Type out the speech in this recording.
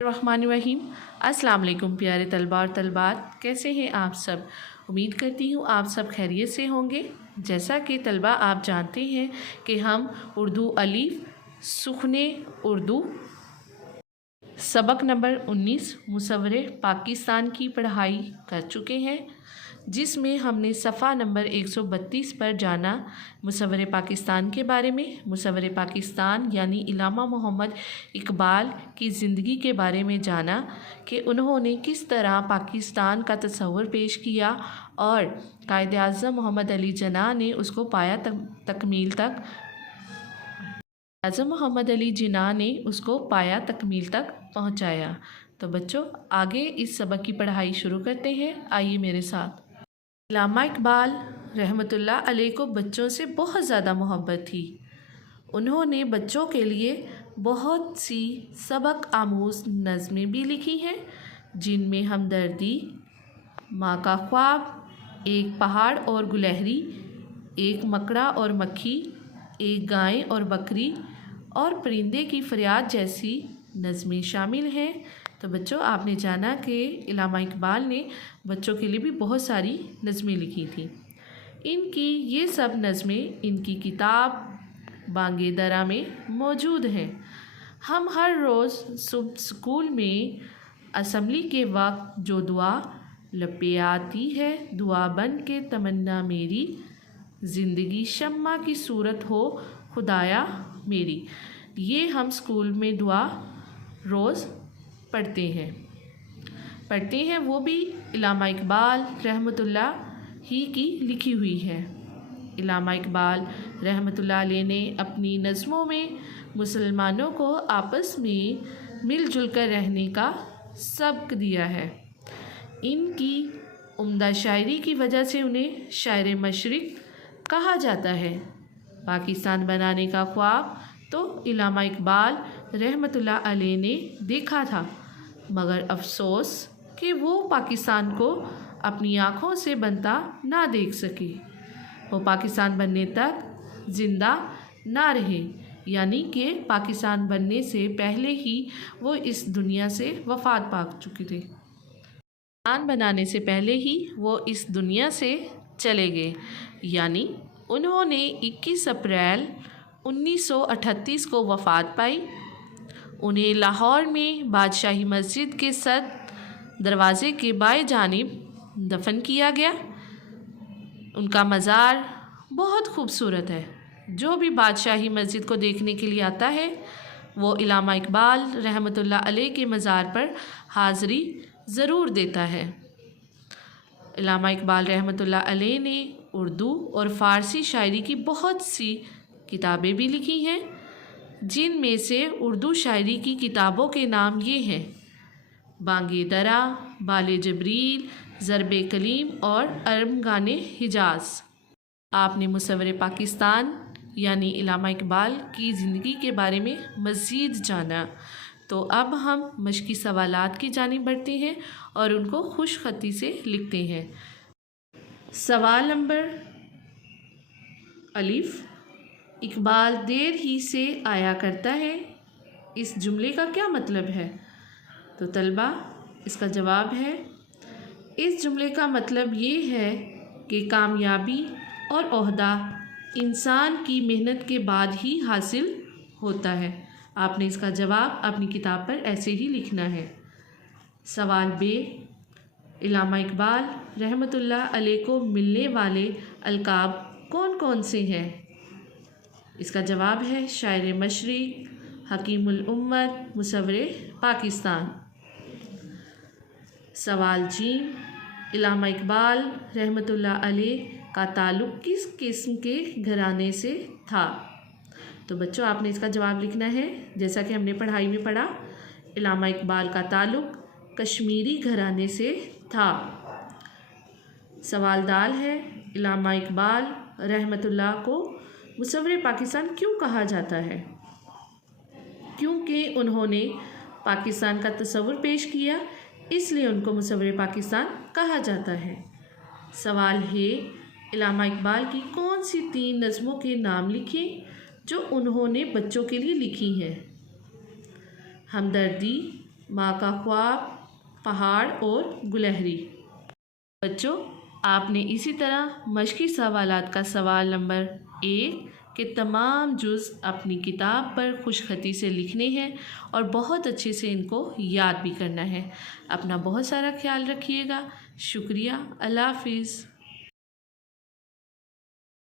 रहमानिर्रहीम। अस्सलाम वालेकुम प्यारे तलबा और तलबात, कैसे हैं आप सब। उम्मीद करती हूँ आप सब खैरियत से होंगे। जैसा कि तलबा आप जानते हैं कि हम उर्दू अलीफ सुखने उर्दू सबक नंबर 19 मुसव्वरे पाकिस्तान की पढ़ाई कर चुके हैं, जिसमें हमने सफ़ा नंबर 132 पर जाना मुसव्वरे पाकिस्तान के बारे में। मुसव्वरे पाकिस्तान यानी इलामा मोहम्मद इकबाल की ज़िंदगी के बारे में जाना कि उन्होंने किस तरह पाकिस्तान का तस्वुर पेश किया और कायद आज़म मोहम्मद अली जिन्ना ने उसको पाया तकमील तक मोहम्मद अली जिन्ना ने उसको पाया तकमील तक पहुँचाया। तो बच्चों, आगे इस सबक की पढ़ाई शुरू करते हैं, आइए मेरे साथ। इल्लामा इकबाल रहमतुल्लाह अलैह को बच्चों से बहुत ज़्यादा मोहब्बत थी। उन्होंने बच्चों के लिए बहुत सी सबक आमूज़ नज़में भी लिखी हैं, जिनमें हमदर्दी, माँ का ख्वाब, एक पहाड़ और गुलहरी, एक मकड़ा और मक्खी, एक गाय और बकरी और परिंदे की फरियाद जैसी नज़में शामिल हैं। तो बच्चों, आपने जाना कि इल्लामा इकबाल ने बच्चों के लिए भी बहुत सारी नज़में लिखी थी। इनकी ये सब नज़में इनकी किताब बांगे दरा में मौजूद हैं। हम हर रोज़ सुबह स्कूल में असम्बली के वक्त जो दुआ लपे आती है, दुआ बन के तमन्ना मेरी, ज़िंदगी शम्मा की सूरत हो खुदाया मेरी, ये हम स्कूल में दुआ रोज़ पढ़ते हैं। वो भी इल्लामा इकबाल रहमतुल्लाह ही की लिखी हुई है। इल्लामा इकबाल रहमतुल्लाह अलैह ने अपनी नज़मों में मुसलमानों को आपस में मिलजुल कर रहने का सबक दिया है। इनकी उम्दा शायरी की वजह से उन्हें शायर मशरिक़ कहा जाता है। पाकिस्तान बनाने का ख्वाब तो इल्लामा इकबाल रहमतुल्लाह अलैह ने देखा था, मगर अफसोस कि वो पाकिस्तान को अपनी आँखों से बनता ना देख सके। वो पाकिस्तान बनने तक ज़िंदा ना रहे, यानी कि पाकिस्तान बनने से पहले ही वो इस दुनिया से वफ़ात पा चुके थे। पाकिस्तान बनाने से पहले ही वो इस दुनिया से चले गए, यानी उन्होंने 21 अप्रैल 1938 को वफ़ात पाई। उन्हें लाहौर में बादशाही मस्जिद के सद दरवाज़े के बाएं जानिब दफन किया गया। उनका मज़ार बहुत खूबसूरत है। जो भी बादशाही मस्जिद को देखने के लिए आता है, वो इल्लामा इकबाल रहमतुल्लाह अलैह के मज़ार पर हाज़री ज़रूर देता है। इल्लामा इकबाल रहमतुल्लाह अलैह ने उर्दू और फ़ारसी शायरी की बहुत सी किताबें भी लिखी हैं, जिनमें से उर्दू शायरी की किताबों के नाम ये हैं: बांगे दरा, बाले जबरील, ज़रबे कलीम और अरमगाने हिजाज़। आपने मुसव्वरे पाकिस्तान यानी इल्लामा इकबाल की ज़िंदगी के बारे में मज़ीद जाना। तो अब हम मश्की सवालात की जानिब बढ़ते हैं और उनको खुश ख़ती से लिखते हैं। सवाल नंबर अलिफ, इकबाल देर ही से आया करता है, इस जुमले का क्या मतलब है। तो तलबा, इसका जवाब है, इस जुमले का मतलब ये है कि कामयाबी और ओहदा इंसान की मेहनत के बाद ही हासिल होता है। आपने इसका जवाब अपनी किताब पर ऐसे ही लिखना है। सवाल बे, इल्लामा इकबाल रहमतुल्लाह अलैह को मिलने वाले अलकाब कौन कौन से हैं। इसका जवाब है शायर मशरिक़, हकीमुल उम्मत, मुसव्वरे पाकिस्तान। सवाल जीम, इल्लामा इकबाल रहमतुल्लाह अलैह का ताल्लुक़ किस किस्म के घराने से था। तो बच्चों, आपने इसका जवाब लिखना है। जैसा कि हमने पढ़ाई में पढ़ा, इल्लामा इकबाल का ताल्लुक़ कश्मीरी घराने से था। सवाल दाल है, इल्लामा इकबाल रहमतुल्लाह को मुसव्वरे पाकिस्तान क्यों कहा जाता है। क्योंकि उन्होंने पाकिस्तान का तस्वुर पेश किया, इसलिए उनको मुसव्वरे पाकिस्तान कहा जाता है। सवाल है, इल्लामा इकबाल की कौन सी 3 नज़मों के नाम लिखें जो उन्होंने बच्चों के लिए लिखी हैं। हमदर्दी, ماں کا خواب، پہاڑ اور گلہری۔ بچوں آپ نے اسی طرح مشقی سوالات کا سوال نمبر 1 کے تمام جز اپنی کتاب پر خوش خطی سے لکھنے ہیں اور بہت اچھے سے ان کو یاد بھی کرنا ہے۔ اپنا بہت سارا خیال رکھیے گا۔ شکریہ۔ اللہ حافظ۔